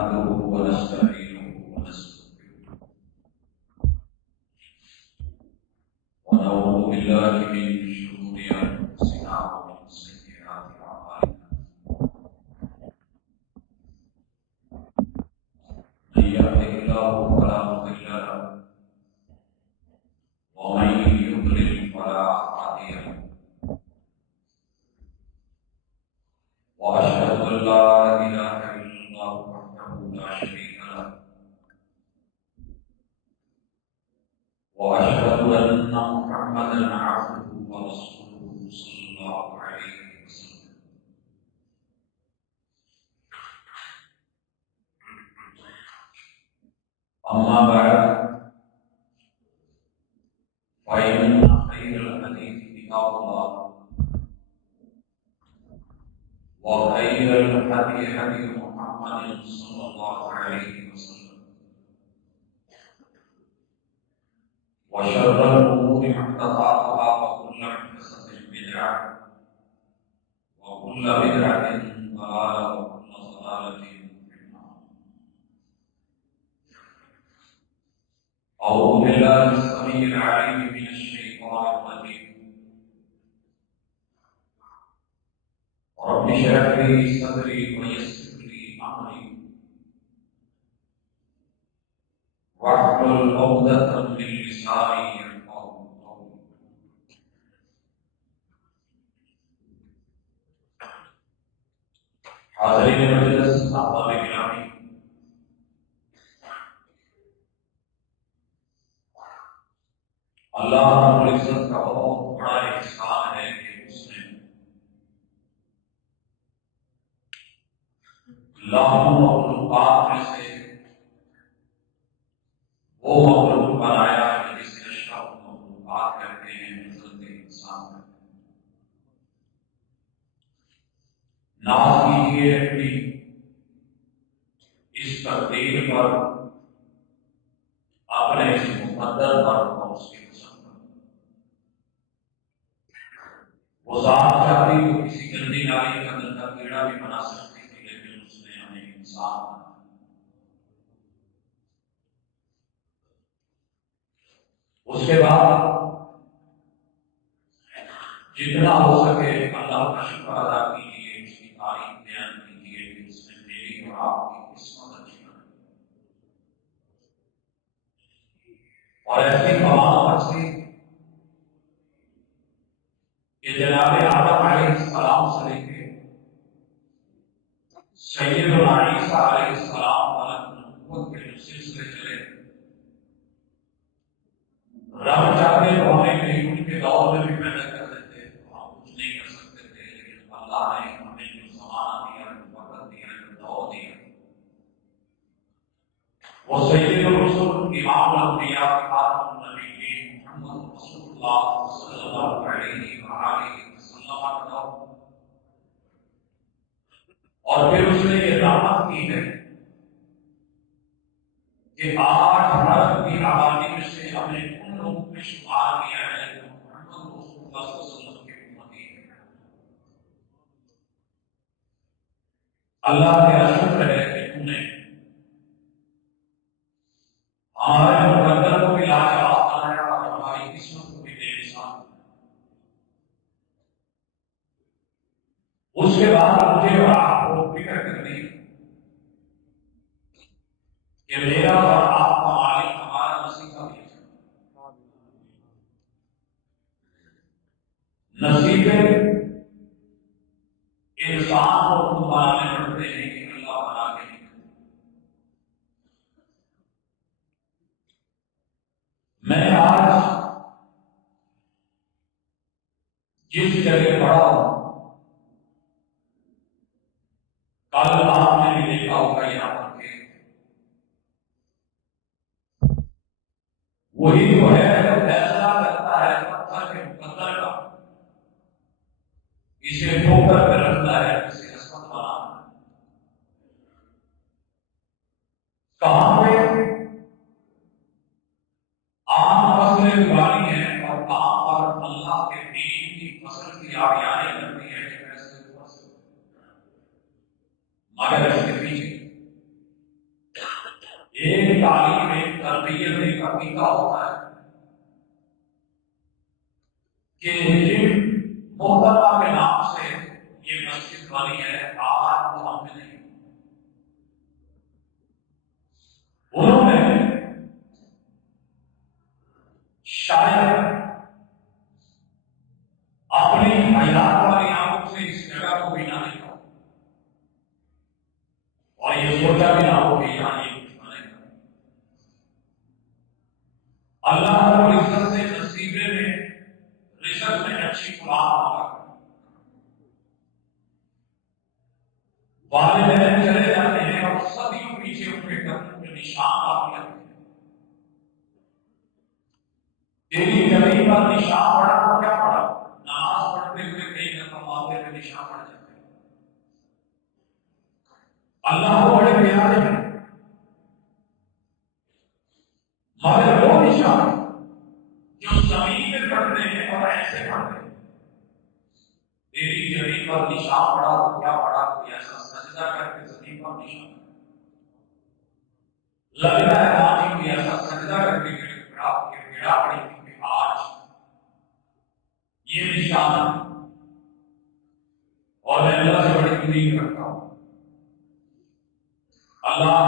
نحمده ونستعينه ونستغفره ونعوذ بالله من شرور أنفسنا ومن سيئات أعمالنا من يهده الله فلا مضل له ومن يضلل فلا هادي له وأشهد أن لا إله إلا الله وحده لا شريك له وأشهد أن محمدا عبده ورسوله صلى الله عليه وسلم. أما بعد فإن خير الحديث كتاب الله وخير الهدي هدي محمد صلى الله عليه وسلم وشر الأمور محدثاتها وكل محدثة بدعة وكل بدعة ضلالة وكل ضلالة في النار. أعوذ بالله السميع العليم من الشيطان الرجيم. رب اشرح لي صدري ويسر لي أمري واحلل عقدة من لساني يفقهوا قولي. حاضرین مجلس احباب گرامی، اللہ رب العزت کا بہت بڑا احسان ہے کہ اس نے لاکھوں مخلوقات میں سے وہ مخلوق بنایا ہے جسے اشرف مخلوقات کہتے ہیں، حضرت انسان کہتے ہیں. ناز کیجیے اپنی اس تقدیر پر، اپنے اس مقدر پر اور اس کی قسم پر. وہ ذات چاہتی تو کسی گندی نالی کا گندا کیڑا بھی بنا سکتی تھی، لیکن اس نے ہمیں انسان بنایا. اس کے بعد جتنا ہو سکے اللہ کا شکر ادا کیجیے، اس کی تعریف بیان کیجیے کہ اس نے میری اور آپ کی قسمت اچھی بنائی اور ایسی تمام بچی کہ جناب آدم علیہ السلام سے لے کے سیدنا عیسیٰ علیہ السلام تک نبوت کے جو سلسلے چلے، رب چاہتے تو ہمیں کہیں ان کے دور میں بھی پیدا کر دیتے، تو ہم کچھ نہیں کر سکتے تھے، لیکن اللہ نے ہمیں جو زمانہ دیا، جو وقت دیا، جو دور دیا، وہ سید الرسول امام الانبیاء خاتم النبیین محمد رسول اللہ صلی اللہ علیہ وآلہ وسلم کا دور. اور پھر اس نے یہ رحمت کی ہے کہ آج بھارت کی آبادی میں سے ہم نے ان لوگوں میں شمار کیا ہے جو محمد رسول اللہ صلی اللہ علیہ وسلم کے امتی ہیں. اللہ کا شکر ہے کہ تم نے ہمارے مقدر کو بھی لاجواب بنایا اور ہماری قسمت کو بھی بے مثال. اس کے بعد مجھے اور آپ کو فکر کرنی کہ میرا اور آپ کا مالک ہمارا مسیح کا بھی نصیب انسان کو خود بنانے پڑتے ہیں کہ اللہ بنا کے نہیں. میں آج جس جگہ پڑھا ہوں، کل آپ نے بھی دیکھا ہوگا یہاں پر کہ وہی جو ہے جو فیصلہ کرتا ہے پتھر کے مقدر کا، اسے ٹھوکر پہ رکھتا ہے، اسے عصمت بناتا ہے. کہاں پہ عام فصلیں اگانی ہے اور کہاں پر اللہ کے دین کی فصل کی آبیاری کرنی ہے، مگر اس کے پیچھے ایک تعلیم، ایک تربیت، ایک عقیدہ ہوتا ہے کہ جن محترمہ کے نام سے یہ مسجد بنی ہے آج وہ ہم میں نہیں، انہوں نے شاید اپنی حیات والی آنکھوں سے اس جگہ کو بھی نہ دیکھا اور یہ سوچا بھی نہ ہو کہ یہاں یہ کچھ بنے گا۔ اللہ رب العزت سے نصیبے میں رزق میں اچھی خوراک مانگا، والدین چلے جاتے ہیں اور صدیوں پیچھے ان کے قدموں کے نشان باقی رہتے ہیں۔ تیری زمین پر نشان پڑا تو کیا پڑا؟ نماز پڑھتے ہوئے کئی دفعہ معاملے میں نشان پڑ جاتے ہیں۔ اللہ کو بڑے پیارے ہیں، مگر وہ نشان جو زمین میں پڑھتے ہیں اور ایسے پڑھتے ہیں، تیری زمین پر نشان پڑا تو کیا پڑا؟ کوئی ایسا سجدہ کر کے زمین پر نشان لگتا ہے آج کوئی ایسا سجدہ کر کے گڑا پڑی تھی کہ آج یہ نشان، اور میں اللہ سے بڑی امید کرتا ہوں اللہ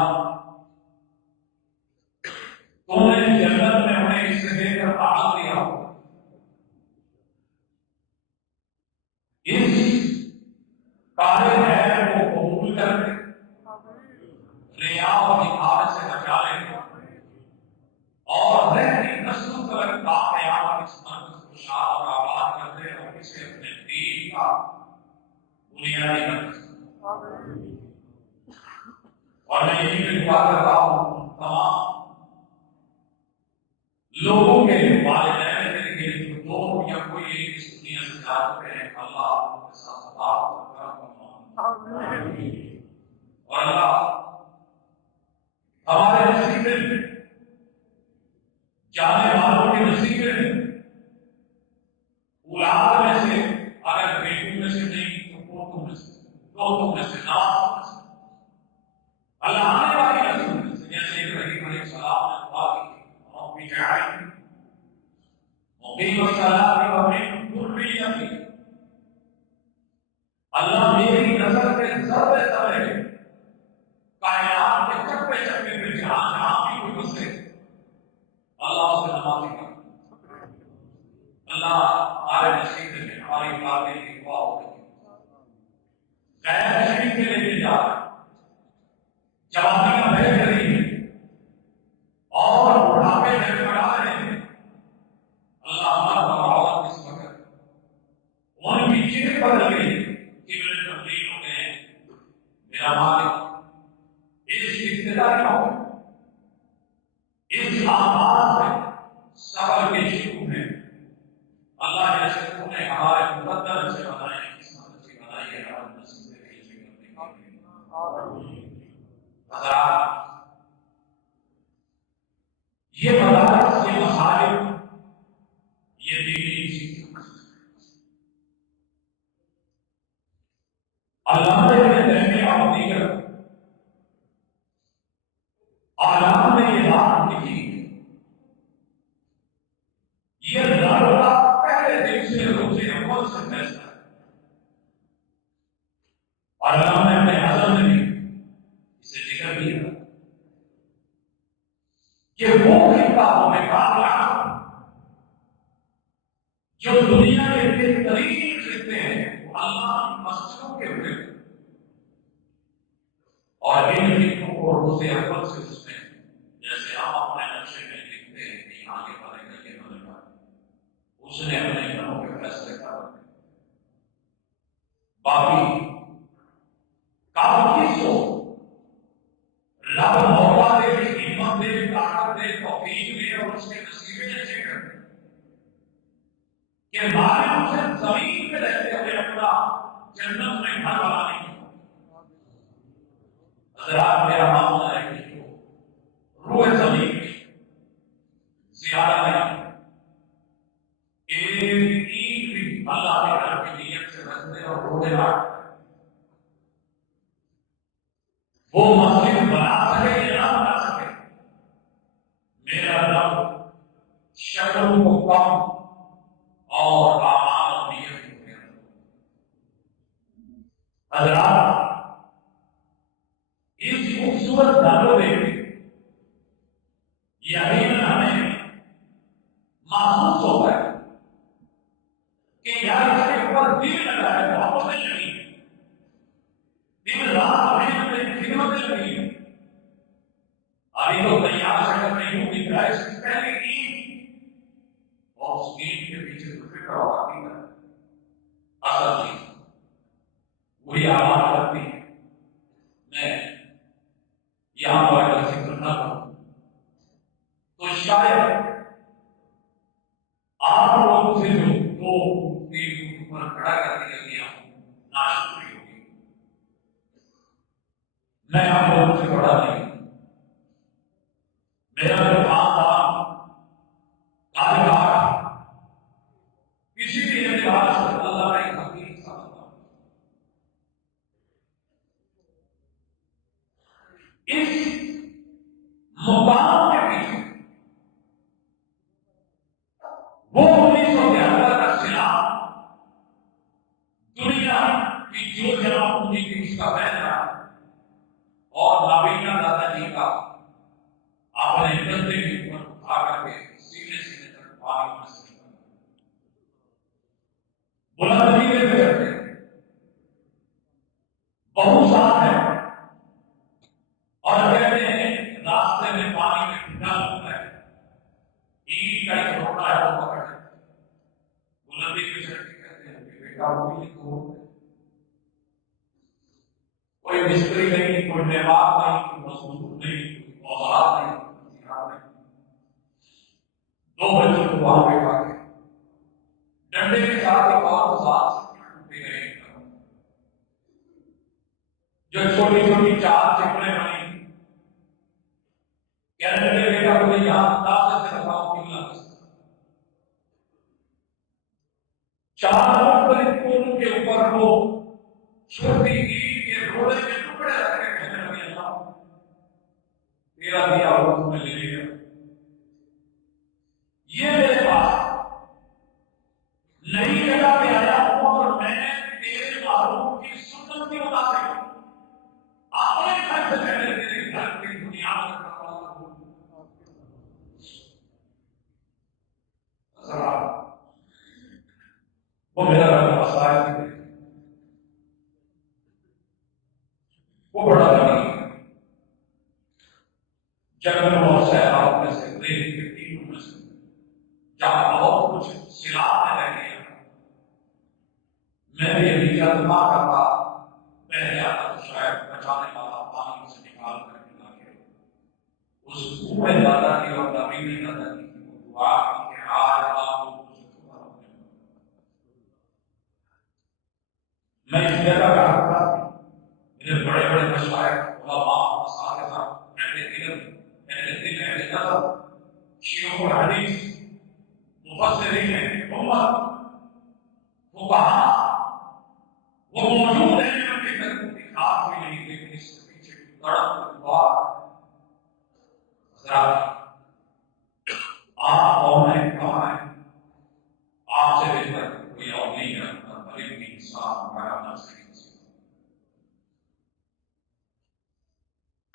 تم نے جنت میں ہمیں اس سے دے کر آغاز دیا ہو، اس کارے ہے کو قبول کر کے ریا اور دکھاوے سے بچا لے اور رہتی نسلوں تک کامیاب اس مرکز کو شاد اور آباد کر دے اور اسے اپنے دین کا بنیادی مرکز۔ اور میں یہی بھی دعا کرتا ہوں تمام لوگوں کے والدین کے لیے جو دو یا کوئی اس دنیا سے جا چکے ہیں، اللہ ان کے ساتھ اور اللہ ہمارے نصیبے میں جانے والوں کے نصیبے میں اولاد میں سے اگر بیٹوں میں سے نہیں تو پوتوں میں سے، دوتوں میں سے، نوازوں میں سے، اللہ آنے والی نسلوں میں سے، جیسے ابراہیم علیہ السلام نے دعا کی ربی اجعلنی مقیم الصلاۃ ومن ذریتی، اللہ میری نظر کے ذرے ذرے کائنات کے چپے چپے پہ جہاں جہاں بھی کوئی بسے اللہ اسے نمازی کر۔ اللہ ہمارے نصیب میں ہماری اولادیں کی دعا ہو رہی غیر شریف کے لے کے جا رہے جوانی کا بھیج رہی ہے اور بڑھاپے میں پڑا رہے ہیں، اللہ ہمارا بڑھاوا اس وقت ان کی چیزیں بدل گئی کہ میرے تبدیل ہو گئے ہیں، میرا مالک اس ابتدا کیا ہو اس آغاز میں سفر کے شروع میں اللہ نے شروع میں ہمارے مقدر سے بنائے، قسمت سے بنائی ہے اور نصیب کے لیے کرنے کے لیے حضرات یہ مدارس، یہ مصائب، یہ دینی اللہ نے دہنے اور دیگر آلام نے یہ بات لکھی، یہ ضرورہ پہلے دن سے روزے اول سے فیصلہ ہے اور اللہ نے اپنے عزم میں بھی اسے ذکر کیا کہ وہ خطہ و مقابلہ جو دنیا کے بہترین خطے ہیں وہ اللہ کی مسجدوں کے ہوئے اور ان خطوں کو روزے اول سے اس میں جیسے ہم اپنے نقشے میں لکھتے ہیں کہ یہاں یہ بنے گا یہ بنے گا، اس نے اپنے گھروں کے فیصلے کر رکھے۔ باقی کام کی سو رب موقع دے، ہمت دے، طاقت دے، توفیق دے اور اس کے نصیبے اچھے کر دے کہ مالک اسے زمین پہ رہتے ہوئے اپنا جنت میں گھر بنانے کی حضرات میرا معاملہ ہے کہ جو روح زمین زیادہ نہیں، ایک بھی اللہ کے گھر کی نیت سے رکھتے اور روزے رکھتے وہ مسجد بنا سکے یا نہ بنا سکے شکل کو کم اور اعمال اور نیت کو زیادہ۔ حضرات اس خوبصورت دعوے میں یقیناً ہمیں محسوس ہوتا ہے کہ یار اس کے اوپر دل لگا ہے، محبتیں لگی ہیں، دن رات محنت خدمتیں لگی ہیں۔ ابھی تو تیار شکل نہیں ہوگی، اس کی پہلے عید اور اس عید کے پیچھے تو فکر اور حقیقت اصل چیز وہی آواز کرتی ہے۔ میں یہاں پر اگر ذکر نہ کروں تو شاید آپ لوگوں سے جو دو تین پر کھڑا کر کے گیا ہوں ناشکری ہوگی۔ میں آپ لوگوں سے بڑا نہیں ہوں، میرا جو خاندان کاروبار کسی بھی اعتبار سے اللہ کا ایک حقیقی سمجھتا ہوں۔ اس مقام کے پیچھے وہ 1973 کا سیلاب دنیا کی جو جمع پونجی تھی اس کا بہنا اور نابینا دادا جی کا اپنے کندھے کے اوپر اٹھا کر کے سینے سینے تک پانی میں سے بلندی میں گزرتے بہت ساتھ ہے اور کہتے ہیں راستے میں پانی میں ٹھنڈا لگتا ہے، اینٹ کا ایک ٹکڑا ہے وہ پکڑ لیتے ہیں، بلندی پہ چڑھ کے کہتے ہیں کہ بیٹا وہ کو کوئی مستری نہیں، کوئی معمار نہیں، کوئی مزدور نہیں، کوئی اوزار نہیں، کوئی ہتھیار نہیں۔ دو بچوں کو وہاں بیٹھا کے ڈنڈے کے ساتھ ایک اور اوزار سے ٹوٹے گئے جو چھوٹی چھوٹی چار چپڑیں بنی، کہنے لگے بیٹا مجھے یہاں اندازے سے بتاؤ کہ اللہ کس طرح چار مختلف کونوں کے اوپر وہ چھوٹی اینٹ کے روڑے کے ٹکڑے رکھ کے کہنے لگے اللہ تیرا دیا ہوا تمہیں لے لے گا، یہ میرے پاس نئی جگہ پہ آیا ہوں اور میں تیرے معروف کی سنت کے مطابق اپنے گھر سے پہلے تیرے گھر کی بنیاد وہ میرا رب مسائل وہ بڑا نہیں جنگل اور صحراؤں میں سے ریت کے تینوں میں سے جہاں بہت کچھ سیلاب میں رہ گیا میں بھی ابھی جب ماں کا تھا پہلے آتا تو شاید بچانے والا پانی سے نکال کر کے لا کے اس بوڑھے دادا کی اور نبی دادا کی وہ دعا کی کہ آج آپ لوگ مجھے تمہارا میں اس جگہ کا حق تھا، میرے بڑے بڑے مشاہد علماء اساتذہ اہل علم اہل دل اہل نظر شیوخ الحدیث مفسرین امت فقہاء وہ موجود ہیں ان کے گھر کی خاص بھی نہیں، لیکن اس کے پیچھے کی تڑپ دعا حضرات آپ اور میں کہاں ہیں؟ آپ سے بہتر کوئی اور نہیں جانتا بلکہ انسان ہمارا نفس ہے۔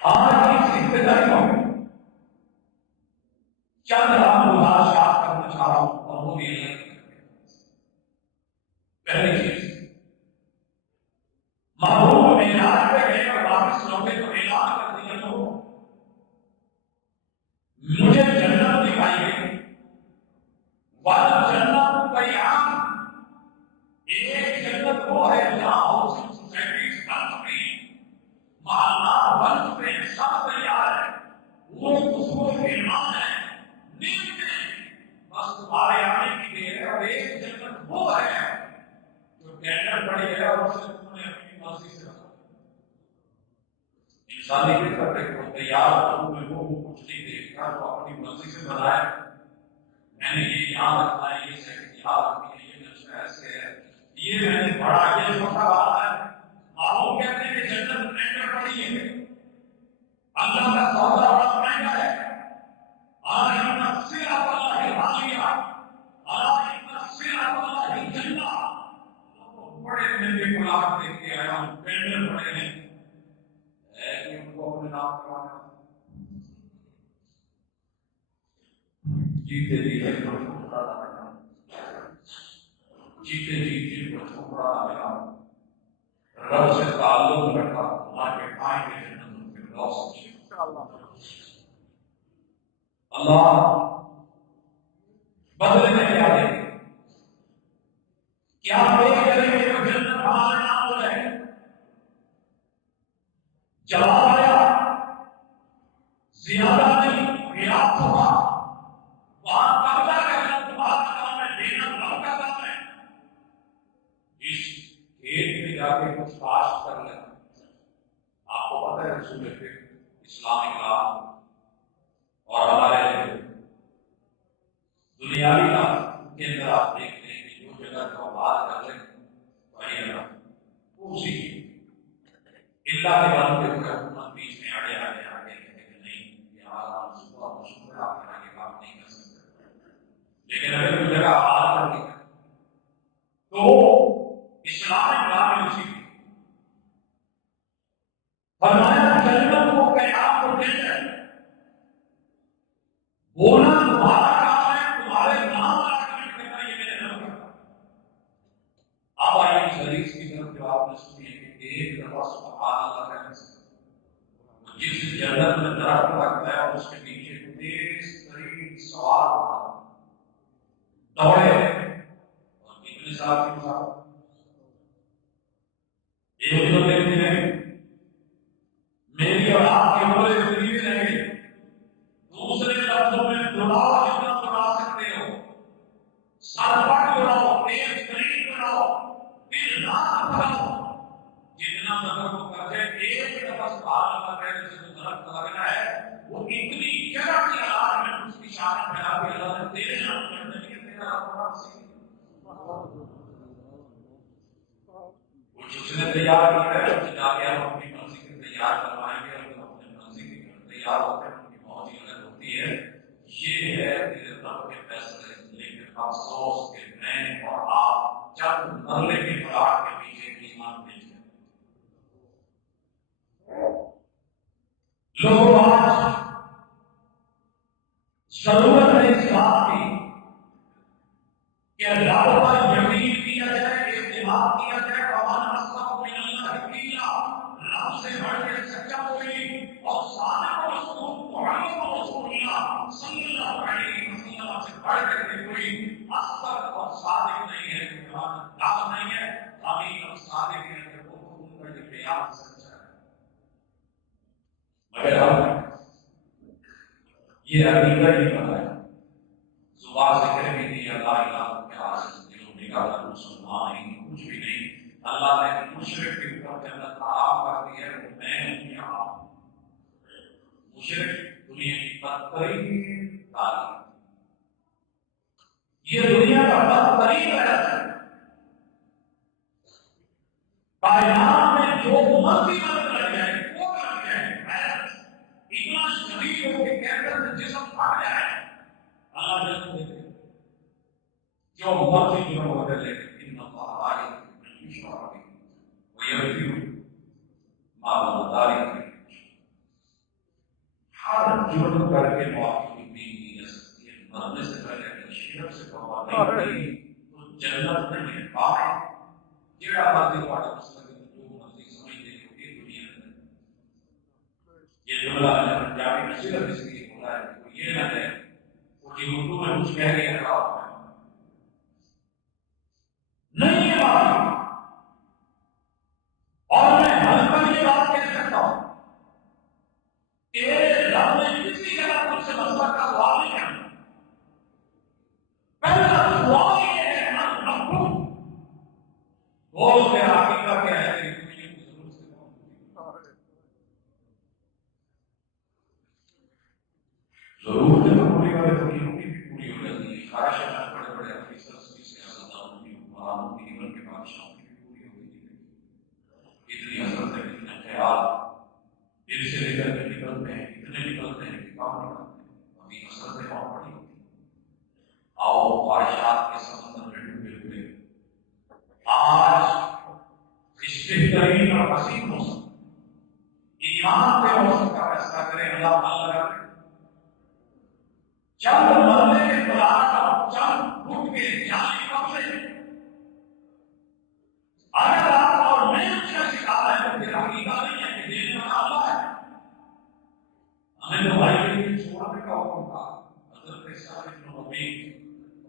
آج اس ابتدائی میں چند رام گزارشات کرنا چاہ رہا ہوں اور وہ یہ پہلی چیز محبوب معراج پہ گئے اور واپس لوٹے تو اعلان کر دیا لوگوں مجھے جنت دکھائی گئی، والا جنت بیان ایک جنت وہ ہے جہاں ہاؤسنگ سوسائٹیز بن چکی ہیں، محلات بن چکے ہیں، سب تیار ہے، وہ خصوص ایمان ہے، نیند ہے، بس تمہارے آنے کی دیر ہے۔ اور ایک جنت وہ ہے جو ٹینڈر پڑی ہے اور اسے تم نے اپنی مرضی سے رکھا، انسانی فطرت ہے کہ تیار ہو میں وہ کچھ نہیں دیکھتا جو اپنی مرضی سے بنائے، میں نے یہ یاد رکھنا ہے، یہ سیکنڈ یاد رکھنی ہے، یہ نقشہ ایسے ہے، یہ میں نے پڑھا، یہ چھوٹا بات ہے۔ معلوم کہتے ہیں کہ جنت ٹینڈر پڑی ہے، اللہ کا سودا بڑا مہنگا ہے، آج نفسی اللہ کے دن کے ملاقات دیکھ کے آیا ہوں پینڈل پڑے ہیں کہ ان کو اپنے نام کروانا جیتے جی جیتے جی کو چھوڑا لگا رب سے تعلق رکھا ہمارے پائیں گے جنت کے روز اللہ بدلے میں کیا دے کیا دے کریں گے تو جنت ہمارے نام ہو جائے جواب آیا زیادہ نہیں پریاپت ہوگا وہاں قبضہ کرنا تمہارا کام ہے دینا رب کا کام ہے اس کھیت میں جا کے کچھ کاشت کر لینا آپ کو پتہ ہے رسول اسلامی کام اور ہمارے دنیاوی کام کے اندر آپ دیکھتے ہیں کہ جو جگہ کا بات کر لیں وہی وہ اسی اللہ کے بارے میں کوئی حکومت بیچ میں آگے کہتے کہ نہیں یہ ہمارا صبح مشہور آپ کے آگے کام نہیں کر سکتے لیکن اگر کوئی جگہ حال کر دی تو اسلام کام میں اسی فرمایا جنت کو قیام کو دے ہے بولنا تمہارا کام ہے تمہارے نام آرگومنٹ کرنا یہ میرے نام کا اب آئیے اس حدیث کی طرف جو آپ نے سنی ہے کہ ایک دفعہ سبحان اللہ کہنے سے جس جنت میں درخت لگتا ہے اس کے نیچے تیز ترین سوار ہونا دوڑے اور کتنے سال کی مسافت ایک دو دن نہیں میری اور آپ کے بولے زندگی رہیں گے دوسرے لفظوں میں دوڑاؤ جتنا دوڑا سکتے ہو سرپٹ دوڑاؤ تیز ترین دوڑاؤ پھر رات بھراؤ جتنا مطلب وہ کرتے ایک دفعہ سبحان اللہ کہنے سے جو درخت لگنا ہے وہ اتنی جگہ کی آواز میں اس کی شان پھیلا کے اللہ نے تیرے نام کرنے کے لیے تیرا اپنا سیکھ کچھ اس نے تیار کیا ہے اس جا کے ہم اپنی مرضی کے تیار کروائیں گے اور اپنے مرضی کے تیار ہوتے ہیں ان کی بہت ہی غلط ہوتی ہے یہ ہے تیرے رب کے فیصلے لیکن افسوس کہ میں اور آپ چند مرلے کے فراق کے پیچھے ایمان بیچ گئے لوگ آج ضرورت ہے اس بات کی کہ اللہ پر یقین کیا جائے اعتماد کیا جائے وَمَنْ أَصْدَقُ مِنَ اللَّهِ قِيلًا رب سے بڑھ کے سچا کوئی اور صادق رسول محمد رسول اللہ صلی اللہ علیہ وسلم سے بڑھ کے کوئی اصدق اور صادق نہیں ہے دعوت نہیں ہے امین اور صادق ہے کہ وہ ان کا یہ بیان سچا ہے مگر ہم یہ عقیدہ ہی بنایا زبان سے کہہ بھی دی اللہ الہ کے حاصل دلوں میں کہا مسلمان ہی کچھ بھی نہیں اللہ نے مشرک کے اوپر جنت حرام کر دی ہے تو میں نہیں یہاں مشرک دنیا کی بدترین تعلیم یہ دنیا کا بدترین غلط ہے کائنات میں جو مرضی مدد لگ جائے وہ لگ جائے اتنا شدید ہو کہ کیفر سے جسم پھٹ جائے اللہ جنت دیتے جو مرضی جو ہو جائے ان اللہ عالم بالشرع ويغفر ما دون ذلك ہر جرم کر کے معافی بھی مل سکتی ہے مرنے سے پہلے شرک سے توبہ نہیں کی تو جنت نہیں پائے جڑا مرضی والا مسلم جو مرضی سمجھتے ہو یہ دنیا میں یہ جملہ جامع صرف اس لیے بولا ہے کہ یہ نہ ہے وہ جو اردو میں کچھ کہہ کے رہا ہے نہیں ہے معافی اور میں ہر پر یہ بات کہہ سکتا ہوں کہ رب نے کسی طرح مجھ سے مسئلہ کا سوال نہیں کرنا پہلا سوال یہ ہے ہم رب بول کے حقیقت کیا ہے کہ دنیا کی ضرورت سے ضرورت ہے پوری والے فقیروں کی بھی پوری ہو جاتی ہے خواہشات بڑے بڑے افیسرس کی سیاستدانوں کی حکمرانوں کی ایون کے بادشاہوں کی بھی پوری ہوتی ہے اتنی حسرت ہے اتنے خیال دل سے لے کر کے نکلتے ہیں اتنے نکلتے ہیں کہ کام نکلتے ہیں ابھی حسرتیں بہت بڑی ہوتی ہیں آؤ خواہشات کے سمندر میں ڈوبے ہوئے آج بہترین اور حسین موسم ایمان کے موسم کا فیصلہ کریں اللہ تعالیٰ کرے چند مرنے کے بلاٹ اور چند گھٹ کے جانی قبضے اگر آپ اور میں اچھا سکھا رہے ہیں تو حقیقت نہیں ہے کہ دینے والا اللہ ہے. ہمیں تو بھائی کے چھوڑنے کا حکم تھا. حضرت سعد بن ربیع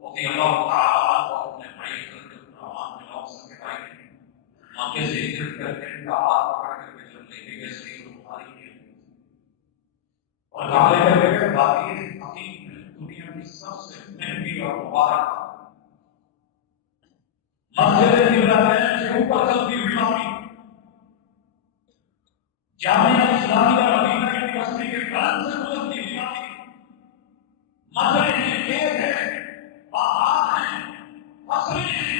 رضی اللہ تعالیٰ عنہ اپنے بھائی حضرت عثمان بن عفان کے بھائی نے مکے سے ہجرت کر کے ان کا ہاتھ پکڑ کر کے جب لے کے گئے صحیح بخاری میں اور کہا لے کر کے باقی حقیق میں دنیا کی سب سے مہنگی اور مبارک مسجد ابراہیم سے اوپر چلتی ہوئی باقی جامعہ اسلامیہ مدینہ یونیورسٹی کے گرانڈ سے گزرتی ہوئی باقی مزرعے ہیں، کھیت ہے، باغات ہیں، فصلیں ہیں،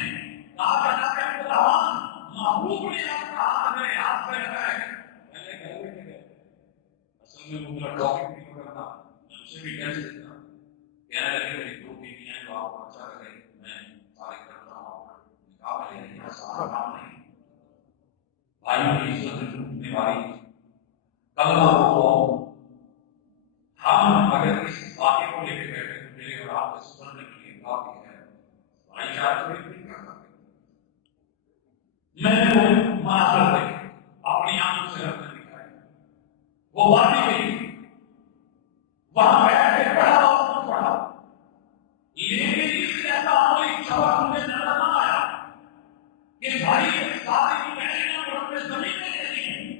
کہا جاتا ہے کہ رحمان محبوب نے آپ کا ہاتھ میرے ہاتھ میں رکھا ہے. میں نے گھر میں گئے اصل میں مجھے ٹاپک نہیں کرنا میں اسے بھی کہہ سکتا کہنے لگے میری دو بیویاں جو آپ کو اچھا لگے میں فارغ کرتا ہوں نکاح میں لینے کا سارا کام نہیں بھائیوں کی عزت لوٹنے والی کلمہ کو ہم اگر اس واقعے کو لے کے بیٹھے تو میرے اور آپ کو سننے کے لیے کافی ہے. بھائی شاید کوئی نہیں کر سکتے. میں نے وہ مناظر دیکھے اپنی آنکھوں سے رکھنے دکھائے وہ باتیں گئی وہاں بیٹھ کے پڑھا اور پڑھا لیکن اس ایسا کوئی سبق مجھے نظر نہ آیا کہ بھائی ساری بہنیں اور اپنے زمینیں لے لی ہیں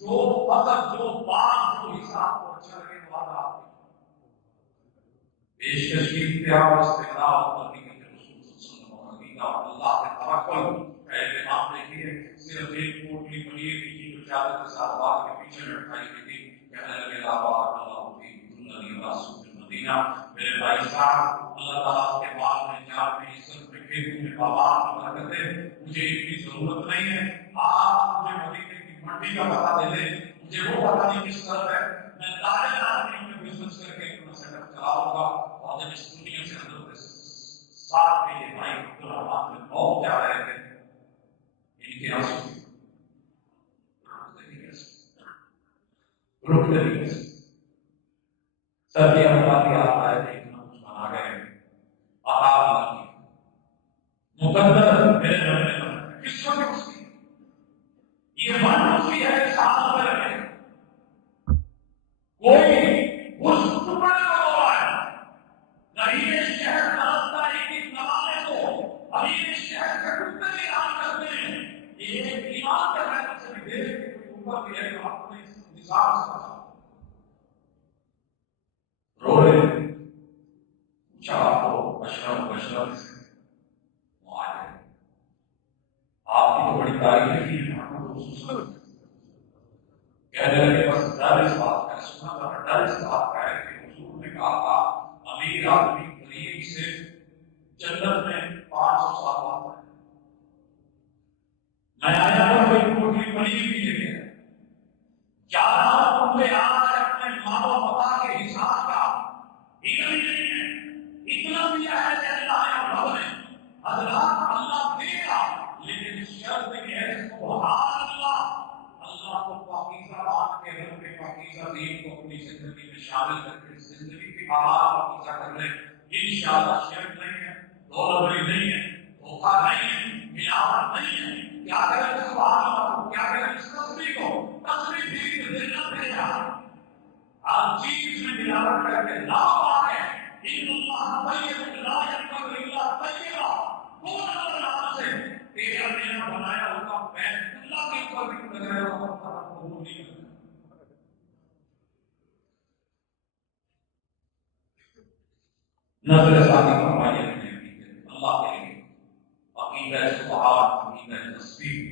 جو فصل جو باغ جو حساب کو اچھا لگے والا آپ پیشکش کی اتحاد اور استقرار اور حقیقت رسول صلی اللہ علیہ وسلم اللہ کے توکل اعتماد دیکھیے صرف ایک کوٹلی بنی تھی جو چادر کے ساتھ بات کے پیچھے لٹکائی گئی تھی کہنے لگے لا بارک اللہ فی دنیا رسول المدینہ. میرے بھائی صاحب اللہ تعالیٰ کے بعد میں جہاں میں عزت میں کھیتوں میں باغات میں برکتیں مجھے اتنی ضرورت نہیں ہے. آپ مجھے مدینے کی منڈی کا پتہ دے دیں مجھے وہ پتہ نہیں کس طرف ہے میں دارے دارے میں بزنس کر کے اپنا سیٹ اپ چلاؤں گا اور جب اس دنیا سے حضرت ساتھ میں یہ بھائی عبدالرحمان میں موت جا رہے تھے ان کے آنسو رک نہیں سب یہ اللہ کی آپ آئے تھے اتنا کچھ بنا گئے عطا اللہ کی مقدر میرے گھر میں بنا کس وجہ اس کی یہ من اسی ہے ساتھ میں رہے کوئی اس ٹکڑے کو بولا ہے نہیں یہ شہر نرستا ایک نمانے کو ابھی یہ شہر کے ٹکڑے کی کام کرتے ہیں یہ ایمان کے رہنے سے بھی دیر کے اوپر بھی ہے جو اپنے نظام سے رو رہے چاہ کو اشرف سے معاہدے آپ کی تو بڑی تاریخ کی محمد رسول کہنے لگے بس ڈر اس بات کا سنا تھا ڈر اس بات کا ہے کہ حضور نے کہا تھا امیر آدمی غریب سے جنت میں 500 سال آتا ہے. میں آیا ہوں کوئی کوٹھی بنی ہوئی ہے کیا تم نے آج اپنے مال و متا کے حساب کا علم نہیں ہے اتنا دیا ہے کہ اللہ رب نے حضرات اللہ دے گا لیکن شرط یہ ہے سبحان اللہ کو پاکیزہ مان کے رب کے پاکیزہ دین کو اپنی زندگی میں شامل کر کے زندگی کی آواز پاکیزہ کر لیں انشاءاللہ شرط نہیں ہے دولت نہیں ہے دھوکہ نہیں ہے ملاوٹ نہیں ہے. کیا کریں سبحان اللہ کیا کریں اس تصویر کو تصویر بھی دینا بھیجا ہر چیز میں ملاوٹ کر کے لا پا ہے ان اللہ طیب لا یقبل الا طیبا کون اللہ سے تیرا میرا بنایا ہوا بیت اللہ کے اوپر بھی لگ رہا ہے اور قبول نہیں کرتا. نظر ثانی فرمائیے اللہ کے لیے عقیدہ سبحان عقیدہ تصویر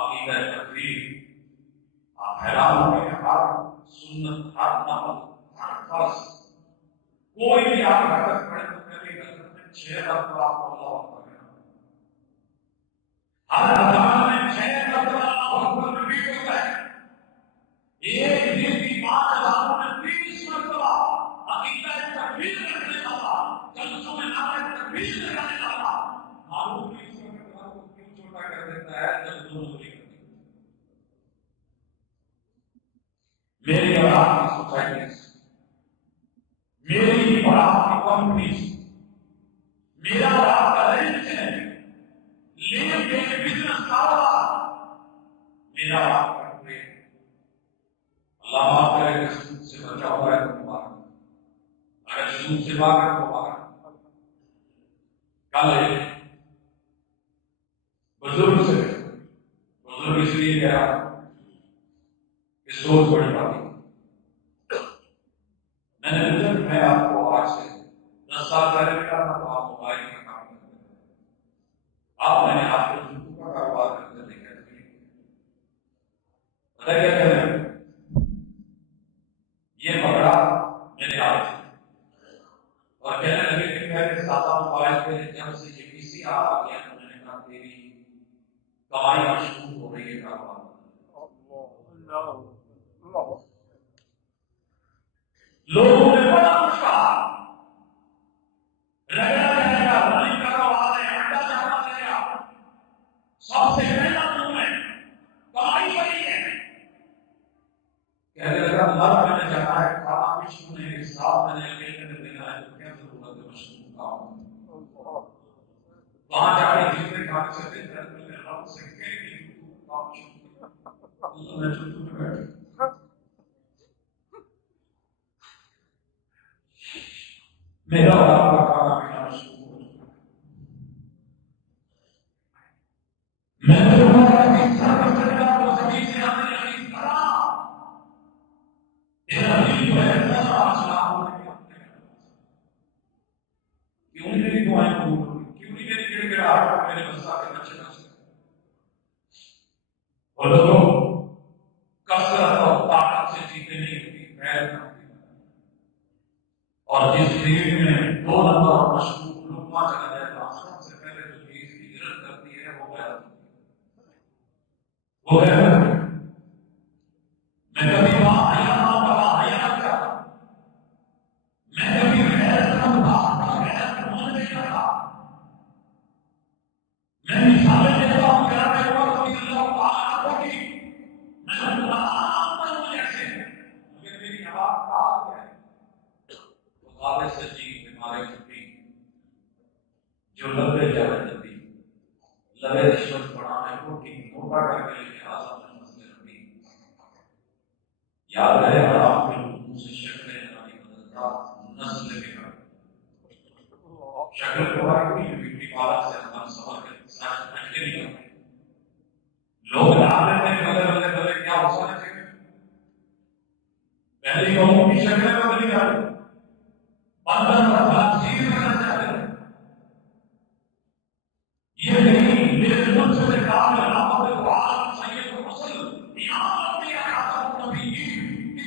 عقیدہ تقریر آپ حیران ہو گئے ہر سنت ہر نفل ہر فرض کوئی بھی آپ حرکت پڑے تو میری حرکت میں 6 مرتبہ آپ کو اللہ اکبر کہنا ہر اذان میں 6 مرتبہ اللہ اکبر ریپیٹ ہوتا ہے. ایک دن کی 5 اذانوں میں 30 مرتبہ عقیدہ تکبیر کرنے والا جلسوں میں نعرہ تکبیر لگانے والا معلوم نہیں اس وقت اللہ کو کیوں چھوٹا کر دیتا ہے جب دو ضروری میرا آپ کرتے اللہ آپ کرے کہ سود سے بچا ہوا ہے تو مبارک، اگر سود سے باغ ہے تو مبارک۔ کل بزرگ سے بزرگ اس لیے کہا کہ سوچ بڑی بات ہے۔ میں نے پوچھا کہ میں آپ کو آج سے 10 سال پہلے کہا تھا تو آپ موبائل کا کام کرتے ہیں، آپ میں نے آپ کو جوتوں کا کاروبار کرتے دیکھا تھا، پتہ کیا کہہ رہے ہیں؟ یہ پکڑا میرے ہاتھ سے اور کہنے لگے کہ میرے ساتھ موبائل پہ جب سے یہ پی سی آ گیا تو میں نے کہا تیری کمائی مشہور ہو رہی ہے کاروبار۔ لوگوں نے بڑا کچھ کہا، رگڑا جائے گا، رننگ کا کاروبار ہے، انڈا چاہتا جائے گا، سب سے پہلا تم ہے، کمائی بڑی ہے۔ کہنے لگا اللہ میں نے جانا ہے کھانا بھی چھونے کے ساتھ میں نے لینے میں دینا ہے تو کیا ضرورت ہے مشہور کام؟ وہاں جا کے جتنے کھانے سے دن ہے میں نے رب سے کہہ کہ کام شروع اللہ نے جو تمہیں بیٹھے میرا اور آپ کا کھانا پینا مشہور ہو چکا۔ میں نے تمہارا انسان کا چلنا تو زمین سے آنے لگی طرح میرا دل جو ہے ایسا آسان ہونے کے اپنے کیوں نہیں میری دعائیں قبول ہوئی؟ کیوں نہیں میری گڑگڑاہٹ اور میرے بسا کے بچے نہ سکتے؟ اور لوگوں کثرت اور طاقت سے چیزیں نہیں ہوتی، خیر نہ ہوتی، اور جس دل میں 2 نمبر اور مشکوک لقمہ چلا جائے تو سب سے پہلے جو چیز کی ہجرت کرتی ہے وہ غیرت ہوتی ہے، وہ غیرت ہے۔ میں کبھی وہاں حیا نہ ہوتا وہاں حیا نہ چاہتا، میں کبھی غیرت نہ ہوتا غیرت مول نہیں رہا۔ میں مثالیں دیتا ہوں کہ آپ ایک وقت رضی اللہ تعالیٰ عنہ کی میں قرآن پڑھوں جیسے مگر میری آواز کہا گیا ہے وہ خالص سجی بیمارے چھٹی جو لبے جانے جلدی لبے رشوت پڑھانے کو ٹھیک موٹا کر کے لے آزاد میں مسئلے رکھتی یاد رہے حرام کے لوگوں سے شکل ہماری بدلتا نسل کے گھر شکل کو ہر کوئی بیٹی پالک سے ہم سفر کے ساتھ رکھے نہیں کرتے لوگ ڈالتے تھے بدلے بدلے بدلے کیا ہو سکتے تھے پہلی قوموں کی شکلیں میں بدلی جاتی اندر اور چیز کرنا چاہتے ہیں یہ نہیں میرے ملک سے کام ہے رحمت العالم سید الرسل یہاں اپنی احاطہ نبی کی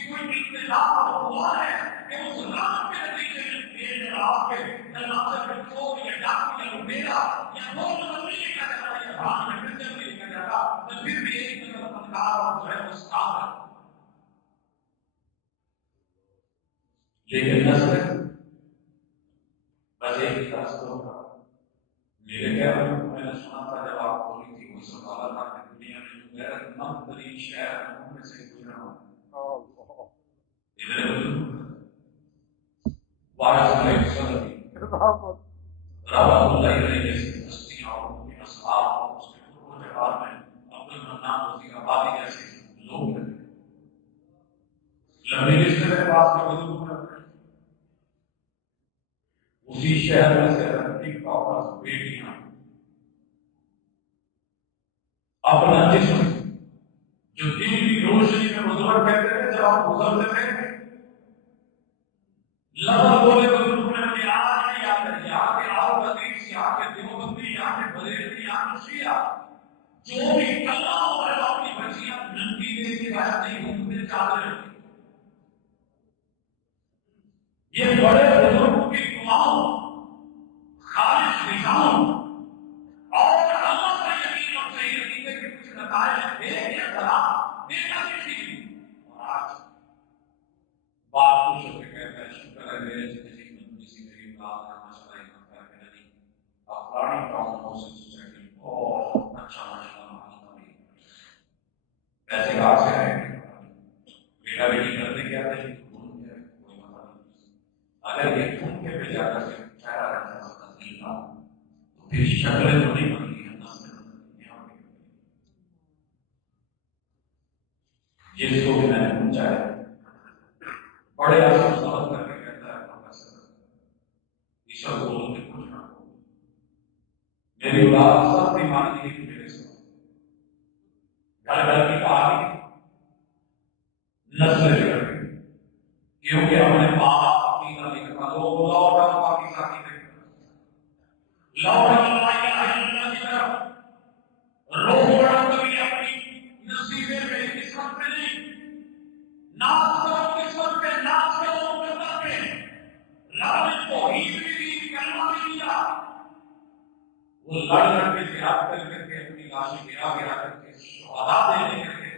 کوئی انتظام ہوا ہے کہ اس رات کے نتیجے میں میرے آپ کے نظر میں چور یا ڈاکو یا لٹیرا یا وہ نہیں لکھا جاتا یا بھاگ میں کرچن نہیں لکھا جاتا تو پھر بھی ایک طرف فنکار اور جو ہے استاد ہے لیکن نسل بس ایک ہی راستہ ہوگا میرے کہہ رہے ہیں میں نے سنا تھا جب آپ بولی تھی وہ سوال تھا کہ دنیا میں جو غیرت مند ترین شہر ہے ان میں سے گزرا ہوں ادھر وارث علیہ السلام رحمۃ اللہ علیہ جیسی ہستیاں اور ان کے اصحاب اور اس کے پورے جواب میں عبد المنان رضی آبادی جیسے لوگ رہتے لمبی لسٹ میں بات کا وجود کرتے اسی شہر میں سے رکھتی کا بیٹیاں اپنا جسم جو دین کی روشنی میں بزرگ کہتے تھے جب آپ گزرتے تھے لفظ بولے بزرگ نے مجھے آج نہیں یاد ہے یہاں کے آؤ حدیث یہاں کے دیوبندی یہاں کے بریلوی یہاں کے شیعہ جو بھی کلمہ ہو رہا ہے اپنی بچیاں ننگی دے کے باہر نہیں گھومتے چادر یہ بڑے بزرگوں کی دعاؤں خالص نظام اور اللہ کا یقین اور صحیح عقیدے کے کچھ نتائج دیکھ یا ذرا دیکھا کسی اور آج بات خوش ہو کے کہتا ہے شکر ہے میرے زندگی میں کسی میری بات کا مشورہ کرتا ہے کہ نہیں افغانی ٹاؤن ہاؤسنگ سوسائٹی بہت اچھا مشورہ پیسے کہاں سے آئے بیٹا بیٹی کرتے کیا تھے کوئی مسئلہ نہیں اگر یہ ڈھونڈ کے پہ جا کر کے چہرہ رہتا ہے تبدیل نہ ہو تو پھر شکلیں تو نہیں بنتی ہیں نسلیں بدلتی ہیں جس کو بھی میں نے پوچھا ہے بڑے افسوس کر کے کہتا ہے پروفیسر ایشور بولوں کے پوچھنا میری اولاد سب بیماری ہے کہ میرے سے گھر گھر کی کہانی نسلیں بگڑ گئی کیونکہ ہم نے پاک عقیدہ نہیں رکھا لوگ لوٹا پاکستانی لوٹا کی طرف روڑا کبھی اپنی نصیبے میں قسمت میں نہیں ناز کرو قسمت پہ ناز کرو قدر پہ رب نے توحید بھی دی کلمہ بھی دیا وہ لڑ لڑ کے جہاد کر کے اپنی لاشیں گرا گرا کر کے شہداء دینے کر کے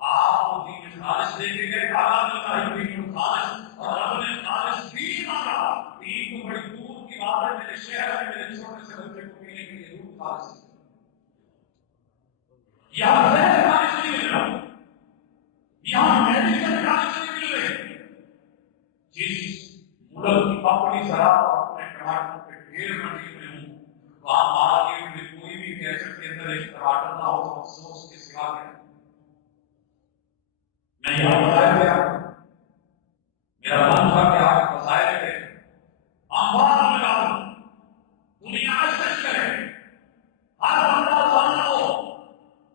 آپ کو دین خالص دے کے گئے تعالیٰ نے کہا دین خالص اور رب نے خالص دین مانگا دین کو بڑی دور کی بات ہے میرے شہر میں میرے چھوٹے سے بچے کو ملنے کے لیے دور خالص یہاں زہر خالص نہیں مل رہا یہاں میڈیکل خالص نہیں مل رہے جس ملک کی اپنی زراعت اور اپنے ٹماٹر کے ڈھیر منڈی میں ہوں وہاں مارکیٹ میں کوئی بھی کیسٹ کے اندر ایک ٹماٹر نہ ہو تو افسوس کے سوا ہے میں یہاں بتایا گیا میرا من تھا کہ آپ وسائل تھے اموال لگا دو دنیا اشتش کرے ہر بندہ سامنا ہو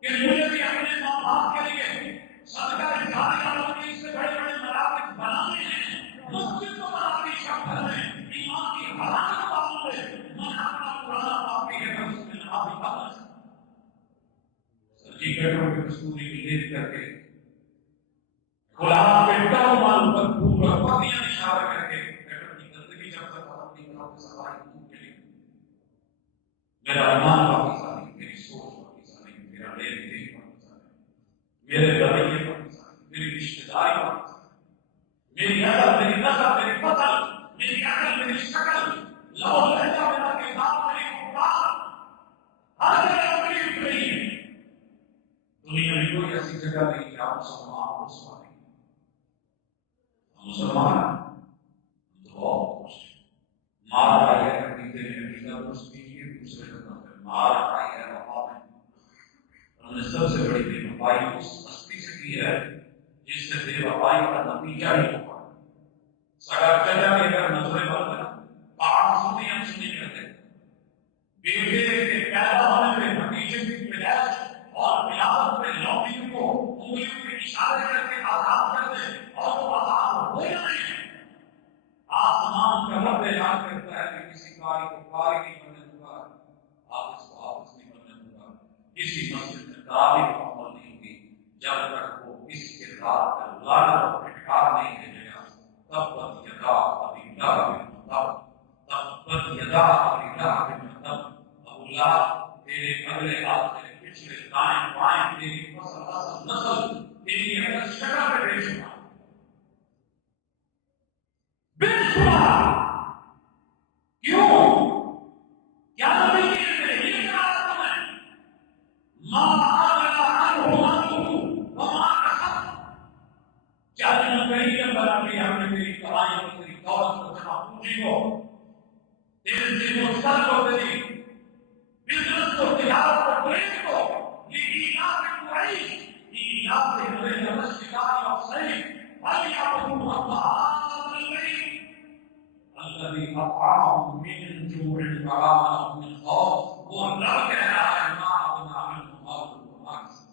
کہ مجھے بھی اپنے ماں باپ کے لیے صدقہ جاریہ کرنے کے اس سے بڑے بڑے مراکز بنانے ہیں مسجد کو بنانے کی شکل میں ایمان کی حالات کو معلوم ہے میں اپنا پرانا باقی ہے اس میں نمازی پڑھنا سچی گھٹوں کی کستوری کی دیر کر کے غلام کے ڈر معلوم پر پورا پتیاں اشارہ کر کے گھٹوں کی گندگی جب تک ختم نہیں کرو کہ صفائی دور کے لیے میرا ایمان باقی ساری میری سوچ باقی ساری میرا لین دین باقی ساری میرے رویے باقی ساری میری رشتہ داری باقی ساری میری عقل میری نظر میری فضل میری عقل میری شکل لو لہجہ میرا کردار میری گفتار ہر جگہ میری پڑی ہے دنیا میں کوئی ایسی جگہ نہیں کہ آپ مسلمان رسوا نہیں مسلمان تو بہت خوش مار آئی ہے عقیدے میں عقیدہ درست کیجیے دوسرے جگہ پہ مار آئی ہے وفا میں انہوں نے سب سے بڑی بے وفائی اس ہستی سے کی ہے جس سے بے وفائی کا نتیجہ ہی ہوا سگا چچا لے کر نظریں بند کر پاک سنی ہم سنی کرتے بیٹے کے پیدا ہونے پہ نتیجے کی پیدائش اور ولادت میں لوٹیوں کو انگلیوں کے اشارے کر کے آزاد کر دے اور وہ آزاد ہو جائے آسمان کا رب اعلان کرتا ہے کہ کسی کاری کو کاری نہیں بننے دوں گا آفس کو آفس نہیں بننے دوں گا کسی مسجد میں تراویح کو عمل نہیں ہوگی جب تک وہ اس کردار کا لعنت اور انکار نہیں بھیجے گا تبت یدا ابی لہب تبت یدا ابی لہب ابو لہب تیرے اگلے ہاتھ سے پچھلے دائیں بائیں تیری فصل نسل تیری اگر شکل پہ بے شمار بے شمار کیوں کیا نبی نے یہ کہا تمہیں ماں آگلا عنہ عنہ وما کسب چاہے نہ کہیں کہ بنا کے ہم نے تیری کمائی کو تیری دولت کو جمع پونجی کو تیرے دل و سر کو تیری بزنس کو تجارت کو ٹرینڈ کو لإيلاف قريش إيلاف رحلة الشتاء والصيف فليعبدوا رب هذا البيت الذي أطعمهم من جوع وآمنهم من خوف والله كان ما أغنى عنهم ماله وما كسب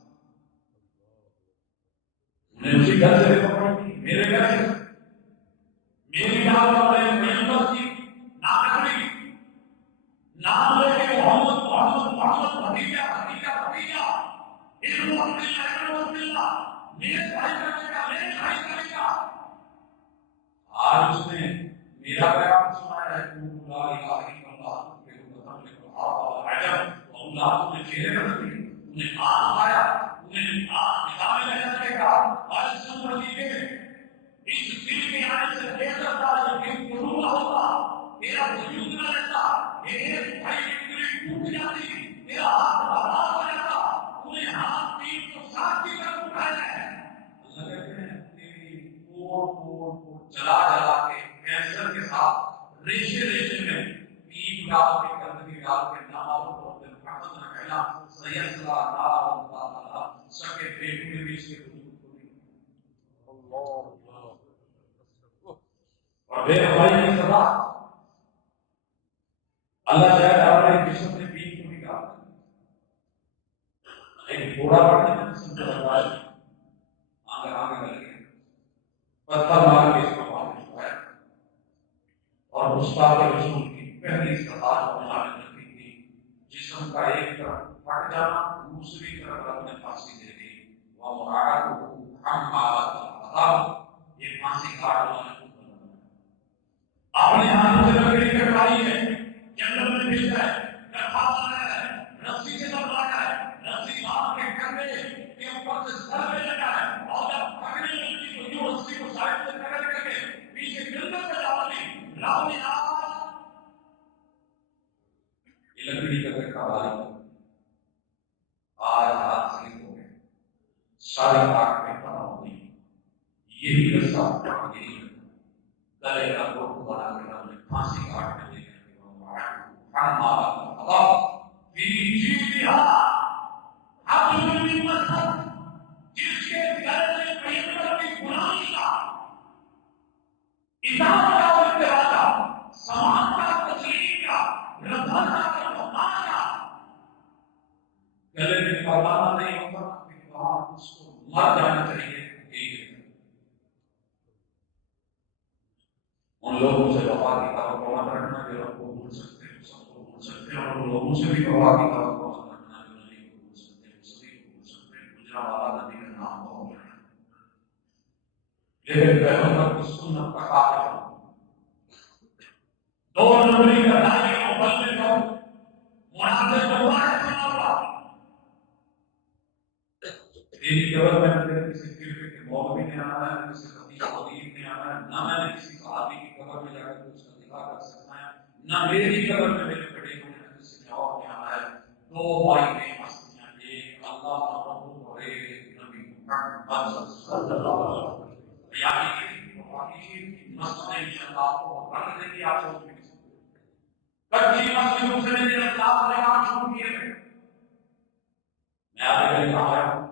انہیں اسی گھر سے پکڑی میرے گھر سے میری دعوت میں محنت کی ناکری نام لے کے محمد محمد محمد بھتیجا بھتیجا بھتیجا علم اللہ میرے بھائی کرنے کا میرے بھائی کرنے کا آج اس نے میرا پیغام سنایا ہے کہ لا الہ الا اللہ کے قدم میں صحابہ عجب اللہ تمہیں چہرے پر دی انہیں آن آیا انہیں نظام لہجہ نے کہا آج سن رہی ہے اس دل کے آنے سے دیر کرتا ہے کہ ضرور ہوتا میرا وجود نہ رہتا ایک بھائی کی ٹوٹ جاتی میرا ہاتھ برباد ہو جاتا انہیں ہاتھ تین کو ساتھ کی طرف اٹھایا ہے اللہ کہتے ہیں تیری کوڑ جلا جلا کے کینسر کے ساتھ ریشے ریشے میں پیپ ڈال کے گندگی ڈال کے ناموں کو دل پھٹک نہ کہنا سیسلا نارا اللہ تعالی سکے بیٹوں کے بیچ کے وجود کو بھی بے وفائی کی سزا اللہ شاید ہمارے جسم سے بیچ کو نکال ایک بوڑھا پڑنے میں جسم سے برداشت آگے آگے مل گیا پتھر مار کے اس کو پانی چھوڑایا اور گستاخ رسول کی پہلی سزا جو ہمارے نبی کی جسم کا ایک طرف پھٹ جانا دوسری طرف اپنے پھانسی دے دی وہ مراد ہم بات یہ پھانسی کاٹ والا اپنے ہاتھوں سے لکڑی کٹوائی ہے جنگل میں بھیجا ہے رسی سے لگایا ہے رسی باندھ کے کندھے کے اوپر سے سر میں لگا ہے اور جب پکڑنے لگی تو یوں رسی کو سائڈ سے پکڑ کر کے پیچھے گردن پہ ڈالی لاؤ یہ لکڑی کا رکھا والی آج ہاتھ سے ہو گئے سارے کاٹ میں پڑا ہو گئی یہی رسا یہی گلے کا گوٹ بنا کے ہم نے پھانسی کاٹ میں لے گئے جس کے گلے میں پیغمبر کی غلامی کا اطاعت کا اور اتباع کا سماعت کا تسلیم کا رضا کا وفا کا گلے میں پروانہ نہیں ہوتا کہ وہاں اس کو مر جانا چاہیے ان لوگوں سے وفا کی توقع مت رکھنا جو رب کو بھول سکتے ہیں سب کو بھول سکتے ہیں اور ان لوگوں سے بھی وفا کی توقع مت رکھنا جو نہیں کو بھول سکتے ہیں سبھی کو بھول سکتے ہیں گجرا والا نبی کا نام بہت ہے لیکن پیغمبر کی سنت کا قائل دو نمبری کا دائی کو بدلے کو مناسب بلوائے سنا تیری قبر میں نے کسی فرقے کے مولوی نے آنا ہے کسی خطیب خطیب نے آنا ہے نہ میں نے کسی صحابی کی قبر میں جا کر اس کا دفاع کر سکتا ہے نہ میری قبر میں میرے بڑے ہونے میں کسی نے اور نے آنا ہے دو بھائی میں ہستیاں ایک اللہ محمد اور ایک نبی محمد صلی اللہ علیہ وسلم یعنی مسجد انشاءاللہ کو رنگ دے دیا سوچ بھی نہیں سکتے کچی مسجدوں سے میں نے اللہ نے کام شروع کیے ہیں میں آپ کے لیے کہا ہے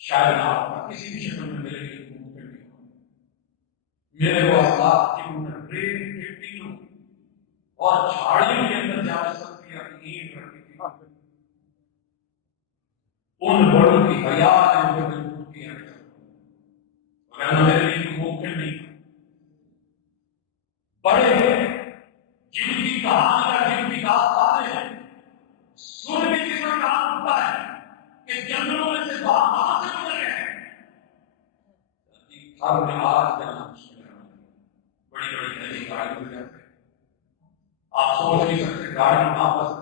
شاید آپ کسی بھی شکل میں میرے لیے ممکن نہیں ہو میرے واسطات کی منفرد مٹیوں اور جھاڑیوں کے اندر جا سکتی یقین رکھتی تھی ان بڑوں کی حیا نے مجھے مجبور کیا اگر میرے لیے ممکن نہیں بڑے جن کی کہانی جن کی داستانیں سن کے جس میں کام ہوتا ہے کہ جنگلوں میں سے باہر سے گزر گئے ہر میں آج جانا بڑی بڑی نئی گاڑی ہو جاتے آپ سوچ نہیں سکتے گاڑی وہاں بس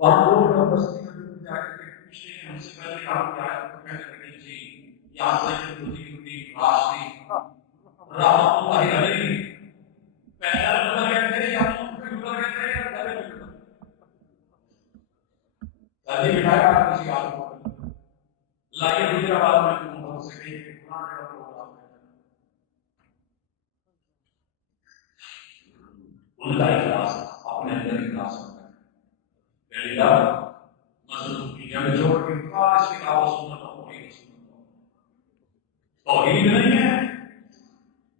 وہاں لوگ بستی میں جا کے پوچھتے ہیں ہم سے پہلے کام کیا ہے تو کہتے ہیں کہ جی یہاں سے خودی راشدی رحمت اللہ علیہ پہلا گزر گئے تھے یا پھر گزر گئے تھے یا گلے میں گلے بٹھایا کسی آدمی کو لائے گزرا بعد میں بہت سے کہیں قرآن کا پروگرام ان کا اخلاص اپنے اندر اخلاص ہوتا ہے پہلی بات مسجد کی جگہ چھوڑ کے خاص کتاب و سنت توحید نہیں ہے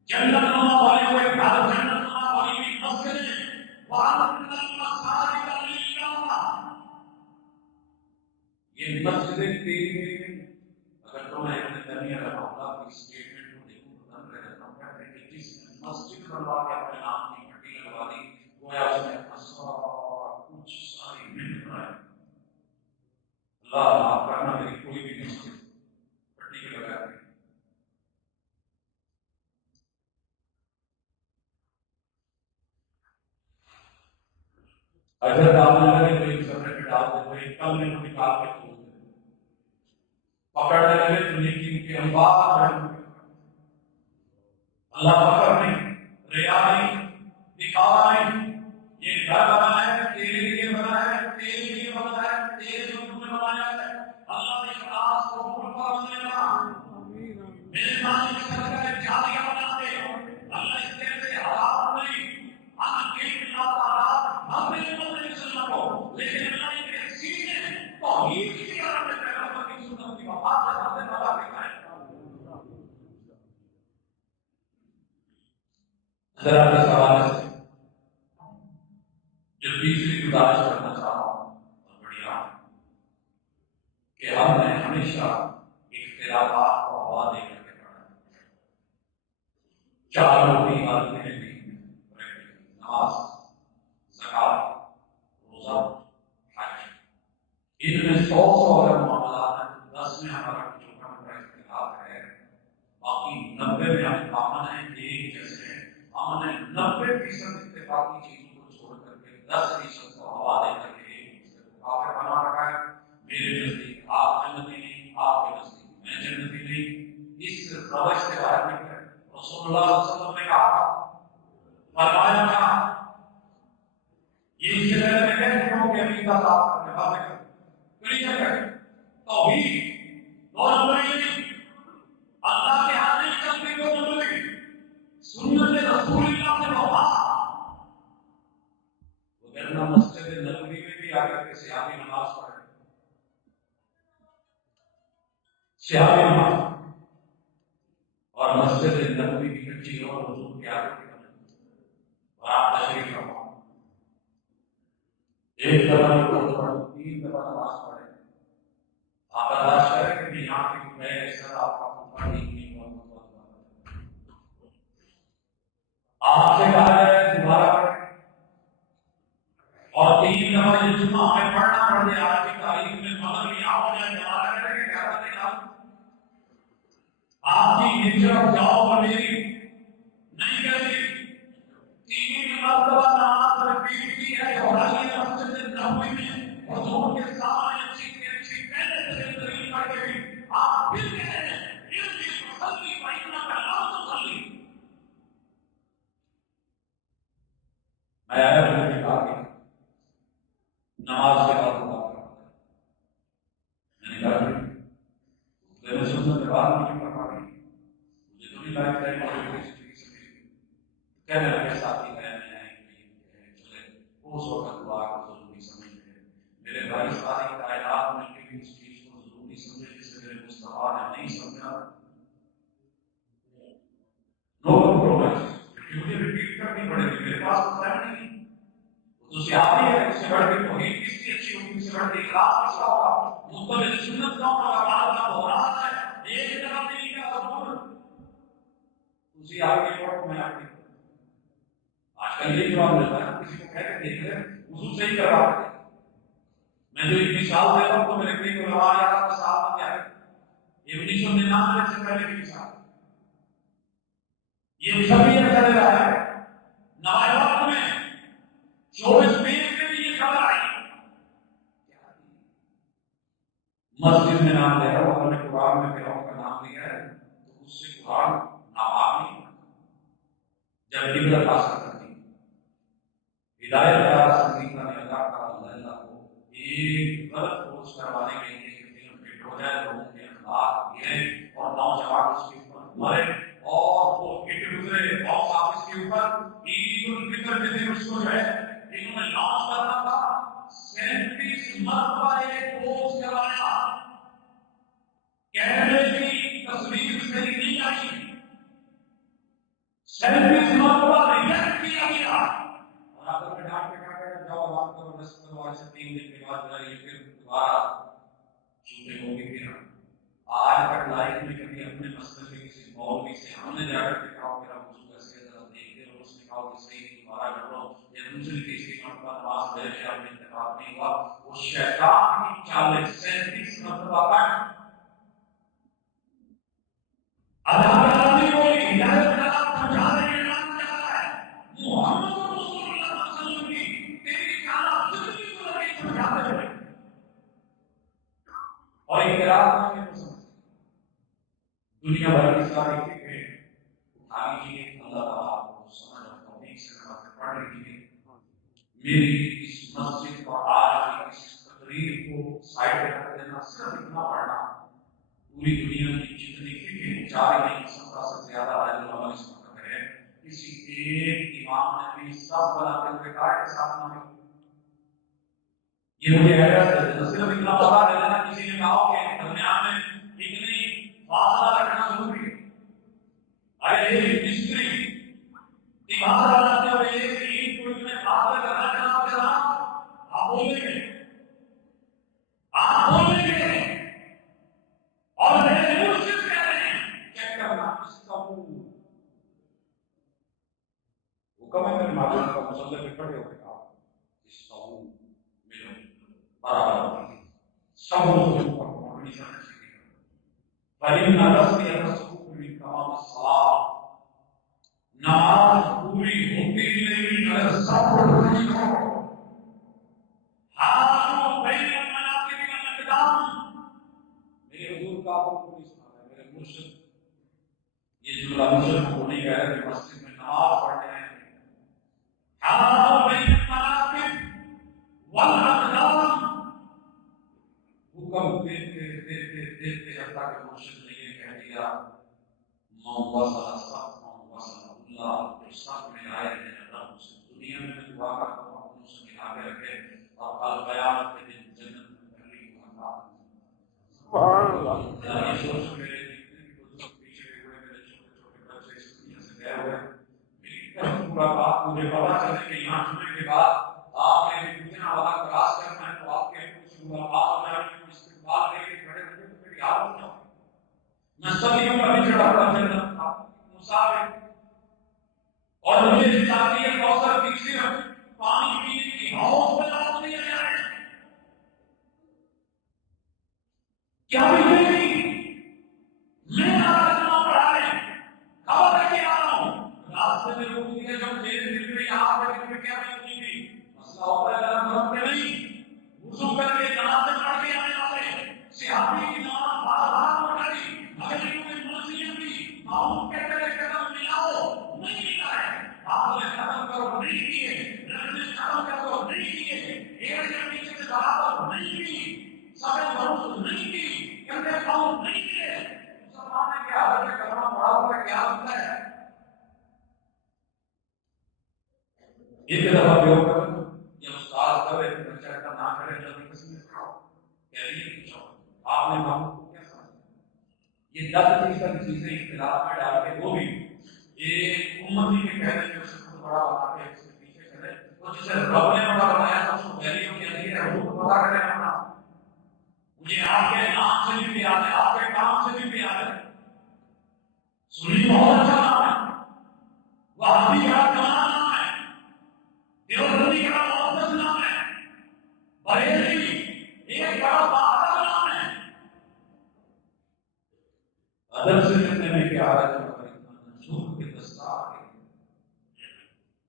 جنت نما والے ہوئے گھر جنت نما والی بھی مسجد وعن المساجد للہ یہ مسجد تیری اگر تمہیں ابن تیمیہ رحمہ اللہ کی اسٹیٹمنٹ کو دیکھو تو بن رہے ہیں کہتے ہیں کہ جس مسجد بنوا کے اپنے نام کی پٹی لگوا دی گویا اس نے سارا کچھ ساری محنت بنائی اللہ معاف کرنا میری کوئی بھی مسجد پٹی کے لگا دی اگر آپ نے لگے تو ایک سفر میں ڈال دے تو ایک کل میں نکال کے کھول دے پکڑنے لگے تو نیکی کے انبار اللہ فخر نہیں ریا نہیں دکھاوا نہیں یہ گھر بنا ہے تیرے لیے بنا ہے تیرے لیے بنا ہے تیرے جو میں بنایا ہے اللہ نے خلاص کو پورا بنانے لگا میرے مالک کے سرکار جالیاں بناتے اللہ اس طرح سے حرام نہیں ہم کے اللہ تعالیٰ ہم نے بندے سننا کو لیکن اللہ کے سینے توحید کی طرف میں پیغمبر کی سنت کی وفات سے ہم نے بتا دکھایا حضرات اس حوالے سے جو تیسری گزارش کرنا چاہ رہا ہوں اور بڑھیا کہ ہم نے ہمیشہ اختلافات کو ہوا دے کر کے پڑھا، چار روٹی عادتیں بھی، نماز، زکات، روزہ، حج، ان میں 100 اگر معاملات ہیں تو 10 میں ہمارا کچھ کا اختلاف ہے، باقی 90 میں ہم امن ہیں، ایک جیسے ہیں، ہم نے 90% اتفاقی چیزوں کو چھوڑ کر کے 10% کو ہوا دے کر کے ایک دوسرے کو کافر بنا رکھا ہے۔ میرے نزدیک آپ جنتی نہیں، آپ کے نزدیک میں جنتی نہیں، اس روش سے باہر نکلے۔ رسول اللہ صلی اللہ علیہ وسلم نے کہا، فرمایا تھا، یہ اس سے پہلے میں کہہ چکا ہوں کہ عقیدہ صاف کرنے باتیں کریں، کلیئر کریں، توحید 2 نمبر نہیں، اللہ کے ہاتھ نہیں چلتی 2 نمبر، سنت رسول اللہ سے وفا۔ وہ کہنا مسجد نبوی میں بھی آ کر کے سیاسی نماز پڑھے، سیاسی نماز، اور مسجد نبوی کی کچی اور حضور کے آگے اور آپ تشریف فرما، ایک دفعہ پڑھو، 3 دفعہ نماز پڑھے، آپ برداشت کریں کہ یہاں کی میں ایسا آپ کا خطبہ نہیں آپ سے کہا ہے دوبارہ پڑھیں، اور 3 دفعہ یہ جمعہ میں پڑھنا پڑ جائے، آج کی تاریخ میں مگر یہ ہو جائے، دوبارہ کریں کہ کیا کریں آپ کی ہجرت جاؤ اور میری نہیں کرتی، 3 مرتبہ نماز رپیٹ کی ہے، دہرائی ہے مسجد نبوی میں، حضور کے سامنے اچھی اچھی پہلے سے دلیل پڑھ کے بھی آپ پھر کہہ رہے ہیں صلی فإنک لا تصلی۔ میں آیا ہوں کہ کہا نماز کے بعد بات کرتا ہوں، میں نے کہا میرے سنت کے بعد نہیں پڑھ پا رہی، مجھے تو نہیں لائق ہے کہنے لگے ساتھی میں چلے اس وقت دعا کو ضروری سمجھتے ہیں، میرے بھائی ساری کائنات میں کبھی اس چیز کو ضروری سمجھے جسے میرے مصطفیٰ نے نہیں سمجھا، نو کمپرومائز، مجھے ریپیٹ کرنی پڑے گی، میرے پاس تو ٹائم نہیں، تو سیاسی ہے، اس سے بڑھ کے توحید کس کی اچھی ہوگی، اس سے بڑھ کے اخلاص کس کا ہوگا، مختلف سنت کا ہوگا، بار بار دہرانا ہے، ایک طرف نہیں کا ضرور اسی آگے پڑھ میں آگے آج کل یہ جواب ملتا ہے، کسی کو کہہ کے دیکھ لیں وضو صحیح کروا دیں، میں جو ایک مثال دیتا ہوں تو میرے کئی علماء یہاں کا صاحب کیا ہے، یہ 1999 سے پہلے کی مثال، یہ سبھی چل رہا ہے، نوائے وقت میں 24 مئی میں بھی یہ خبر آئی، مسجد میں نام لے رہا ہوں، اگر نے قرآن میں فرعون کا نام لیا ہے تو اس سے قرآن ناپاک نہیں، جب قبلہ حاصل کرتی ہدایت کا صدیقہ نے اللہ کا اللہ کو ایک غلط پوسٹ کروانے کے لیے کہ فلم فٹ ہو جائے، لوگوں کے اخلاق گرے اور نوجوان اس کے اوپر مرے اور وہ ہٹ گزرے باکس آفس کے اوپر، عید الفطر کے دن اس کو جو ہے انہوں نے لانچ کرنا تھا، 37 مرتبہ ایک پوسٹ کروایا، کیمرے کی تصویر صحیح نہیں آئی، 37 مرتبہ ریجیکٹ کیا گیا، اور اگر میں ڈاک پہ کہا کہ جاؤ بات کرو رسم کرو، آج سے 3 دن کے بعد جائیے پھر دوبارہ شوٹنگ ہوگی، پھر آج تک لائف میں کبھی اپنے مسئلے کے کسی مولوی سے ہم نے جا کر کے کہا میرا وضو کیسے ذرا دیکھتے اور اس نے کہا کہ صحیح دوبارہ کرو، یا دوسری تیسری مرتبہ نماز پڑھے سے آپ نے اتفاق نہیں ہوا، وہ شیطان کی چال ہے، 37 مرتبہ تک اللہ نہیں بولی، ہدایت کا سمجھا رہے ہیں، نام کیا ہے محمد رسول اللہ صلی اللہ علیہ وسلم کی تیری کالا زندگی کو لگے سمجھاتے ہوئے، اور اقرار میں دنیا بھر کی ساری فکریں اٹھا لیجیے، اللہ تعالیٰ آپ کو سمجھ اور توفیق سے نمازیں پڑھ لیجیے، میری اس مسجد اور آج کی اس تقریر کو سائڈ میں رکھ دینا، صرف اتنا پڑھنا، پوری دنیا کی جتنی فکریں 4 سے زیادہ علماء اس وقت ہے، کسی ایک امام نے بھی سب بناتے ہوئے کہا کہ ساتھ نہ یہ مجھے ایڈریس دے دینا، صرف اتنا پتا دے دینا، کسی نے کہا کہ درمیان میں اتنی فاصلہ رکھنا ضروری ہے، ارے یہ مستری دماغ نماز پوری ہوتی ہی نہیں اگر صبر نہیں ہو. حاضر بین المناقب والاقدام. میرے حضور کا آپ کو نہیں سنا ہے، میرے مرشد یہ جملہ مرشد کو نہیں کہہ رہے کہ مسجد میں نماز پڑھنے ہیں. حاضر بین المناقب والاقدام. حکم دیتے دیتے دیتے جب تک مرشد نے یہ کہہ دیا من وصل الصف من وصل اللہ جو صف میں آئے ہیں اللہ سے دنیا میں دعا کرتا ہوں اپنوں سے ملا کے رکھے اور کل قیامت کے دن جنت میں پہلی ملاقات. سبحان اللہ. یہ سوچ میرے جتنے بھی بزرگ پیچھے ہوئے میرے چھوٹے چھوٹے بچے اس دنیا سے گئے ہوئے میری پورا بات مجھے پتا چلے کہ یہاں جمعے کے بعد آپ نے اتنا والا کلاس کرنا ہے تو آپ کے کچھ ملاقات ہو جائے گی استقبال لے کے کھڑے ہوئے تو میری حالت کیا ہوگی. میں صدیوں کا بچڑا ہوا جنت تھا مسافر اور مجھے چاہیے کوثر کی صرف پانی پینے کی حوض بجا دیا جائے. کیا مجھے نہیں میں آجنا پڑھا رہے خبر ہے کہ آ رہا ہوں راستے میں روک دیا جب دیر دل میں یہاں پر کیا نہیں ہوئی تھی مسئلہ ہوتا ہے گرم گرم کے نہیں وضو کر کے جنازے پڑھ کے آنے والے صحابی کی نماز بار بار پڑھائی مگر میں مرضیاں بھی معلوم کہتے ہیں قدم ملاؤ نہیں ملا ہے آپ نے قدم کرو نہیں کیے رہنے قدم کرو نہیں کیے ایک یا نیچے سے برابر نہیں کی سبے بروز نہیں کی کہتے پاؤں نہیں کیے مسلمان نے کیا حضرت کلمہ پڑھا ہوا کیا ہوتا ہے. ایک دفعہ بیو کر یہ استاد کرے بچہ کا نہ کرے جلدی کسی نے کھاؤ کہہ رہی ہے آپ نے معلوم کو کیا سمجھا یہ 10% چیزیں اختلاف میں ڈال کے وہ بھی ایک امتی کے کہنے کے اسے خود بڑا بنا کے اس کے پیچھے چلے وہ جسے رب نے بڑا بنایا تھا اس کو ویلیو کی علی ہے وہ پتا کرے اپنا مجھے آپ کے نام سے بھی پیار ہے آپ کے کام سے بھی پیار ہے. سنی بہت اچھا نام ہے وہ ہمیں بڑا کمانا نام ہے دیوبندی کا مقدس نام ہے بریلی ایک بڑا بہادر نام ہے. ادب سے کرنے میں کیا ہے جو منصور کے دستار ہے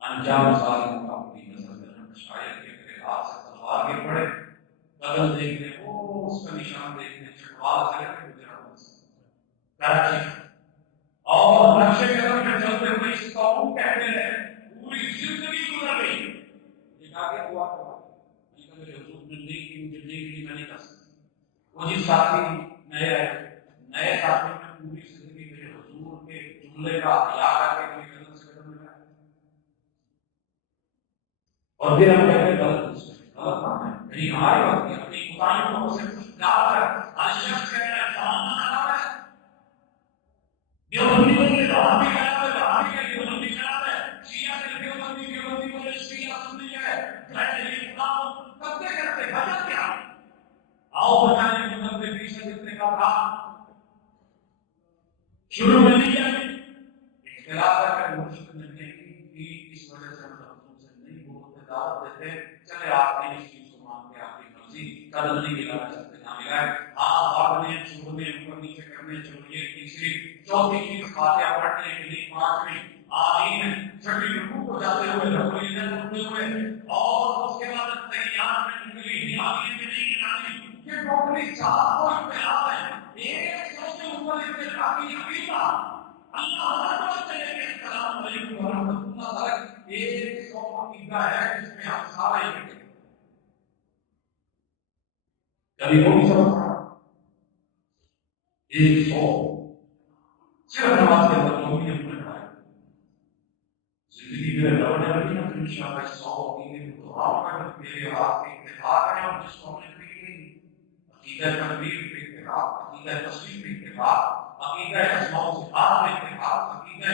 انجام ظالم کا اپنی نظر میں شاید کے ہاتھ سے تلوار کے پڑے بدل دیکھنے وہ اس کا نشان دیکھنے چکوال سے گزرا کراچی اور نقشے قدم میں چلتے ہوئے اس قوم کہتے ہیں پوری زندگی گزر گئی. ایک آگے دعا کروا میں کہ میرے حضور نے نہیں کی مجھے نہیں کی میں نہیں کر سکتا. وہ جس ساتھی نئے ساتھی میں پوری زندگی میرے حضور کے جملے کا یاد کر کے میرے قدم سے قدم ملا اور پھر ہم کہتے ہیں غلط کام ہے کہیں ہماری بات نہیں اپنی خدایوں کو سے کچھ ڈال کر ہر شخص کہہ رہا ہے فلان خراب ہے دیوبندی بولے وہابی خراب ہے وہابی کا دیوبندی خراب ہے شیعہ کے دیوبندی بولے شیعہ سنی ہے یہ خدا کرتے کرتے وجہ کیا آؤ بتائیں مطلب کے پیچھے جتنے کا تھا شروع میں نہیں ہے اختلاف ہے کہ مرشد نے نہیں کی اس وجہ سے ہم لفظوں سے نہیں بولتے دعوت دیتے چلے آپ نے اس چیز کو مان کے آپ کی مرضی قدم نہیں ملا سکتے نہ ملا ہے ہاں بھاگنے چھوڑنے اوپر نیچے کرنے چھوڑیے تیسری چوتھی چیز فاتحہ پڑھنے کے لیے پانچویں آمین چھٹی رکوع کو جاتے ہوئے رکوعیت اٹھتے ہوئے اور اس کے بعد تحیات میں انگلی ہلانے کے نہیں گرانے یہ ٹوٹلی چار کو اختلاف ہے. ایک سو سے اوپر اتفاق کی عقیدہ اللہ اکبر چلے گئے السلام علیکم ورحمۃ اللہ تک 100 عقیدہ ہے جس میں ہم سارے ہیں کبھی وہ بھی سمجھ پڑا 100 صرف نماز کے اندر جو بھی ہم نے پڑھایا زندگی میں لڑنے والی نا ان شاء اللہ 100 عقیدے کو تو آپ کا میرے ہاتھ میں اتفاق ہے اور جس کو ہم نے عقیدہ تکبیر پہ اتفاق عقیدہ تسلیم پہ اتفاق عقیدہ اسماء و صفات پہ اتفاق عقیدہ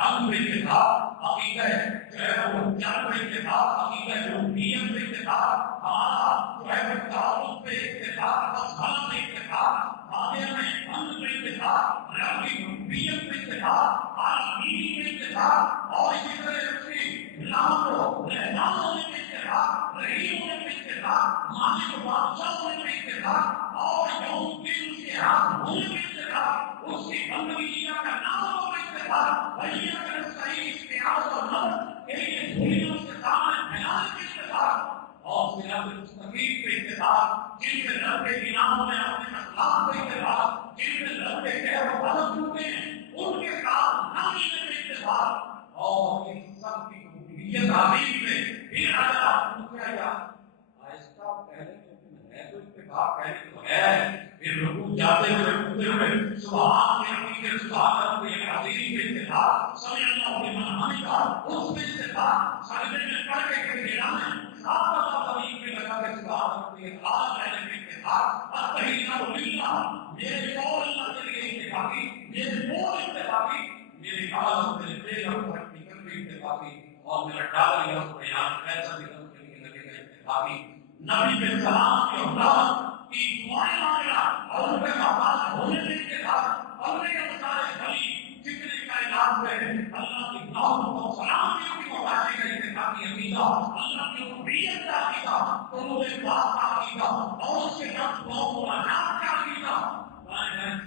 رنگ پہ اتفاق عقیدہ جو ہے وہ جل پہ اتفاق عقیدہ ربوبیت پہ اتفاق ہمارا جو ہے وہ تعارف پہ اتفاق افضل پہ اتفاق فاتحہ میں حمد پہ اتفاق رب کی ربوبیت پہ اتفاق عالمین پہ اتفاق اور اسی طرح سے نام و رحمان ہونے پہ اتفاق رحیم ہونے پہ اتفاق مالک و بادشاہ ہونے پہ اتفاق اتحاد ہونے کے اتحاد اس کی بندگی کا نام کا اتحاد بھیا کا صحیح اتحاد اور مدد کے لیے دنیا سے سامنے پھیلانے کے اتحاد اور صراط مستقیم کے اتحاد جن کے رب کے ناموں میں اپنے اخلاق کا اتحاد جن کے رب کے خیر و عدل ٹوٹے ہیں ان کے ساتھ نہ ملنے کے اتحاد اور ان سب کی قبولیت عظیم میں پھر آیا کیا یا آہستہ پہلے ہے تو اتفاق پہلے تو ہے پھر رکوع جاتے ہوئے کھڑے ہوئے سبحان ربی کے سبحان ربی کے عظیم کے اتفاق سمع اللہ لمن حمدہ اس میں اتفاق سجدے میں پڑھ کے گرا میں ساتھ اللہ زمین پہ لگا کے سبحان ربی کے اعلیٰ پہلے کے اتفاق التحیات للہ میرے قول اللہ کے لیے اتفاقی میرے قول اتفاقی میرے کالم میرے پیغام پر نکل بھی اتفاقی اور میرا ڈالا یا بیان ایسا بھی کے لیے لگے گا اتفاقی نبی کے سلام کی اولاد کی دعائیں مانگنا اور ان کے مقام ہونے کے بعد اور میرے مسائل بھلی جتنے کائنات میں اللہ کی دعوت و سلام کی مواقع کا اتفاقی عقیدہ اللہ کی ربوبیت کا عقیدہ قرون پاک کا عقیدہ اور اس کے رب و مناجات کا عقیدہ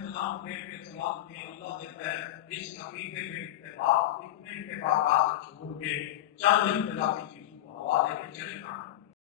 سلام کے سلام کی اللہ دیتا ہے اس عقیدے میں اتفاق اتنے اتفاقات چھوڑ کے چند اختلافی چیزوں کو ہوا دے کے چلے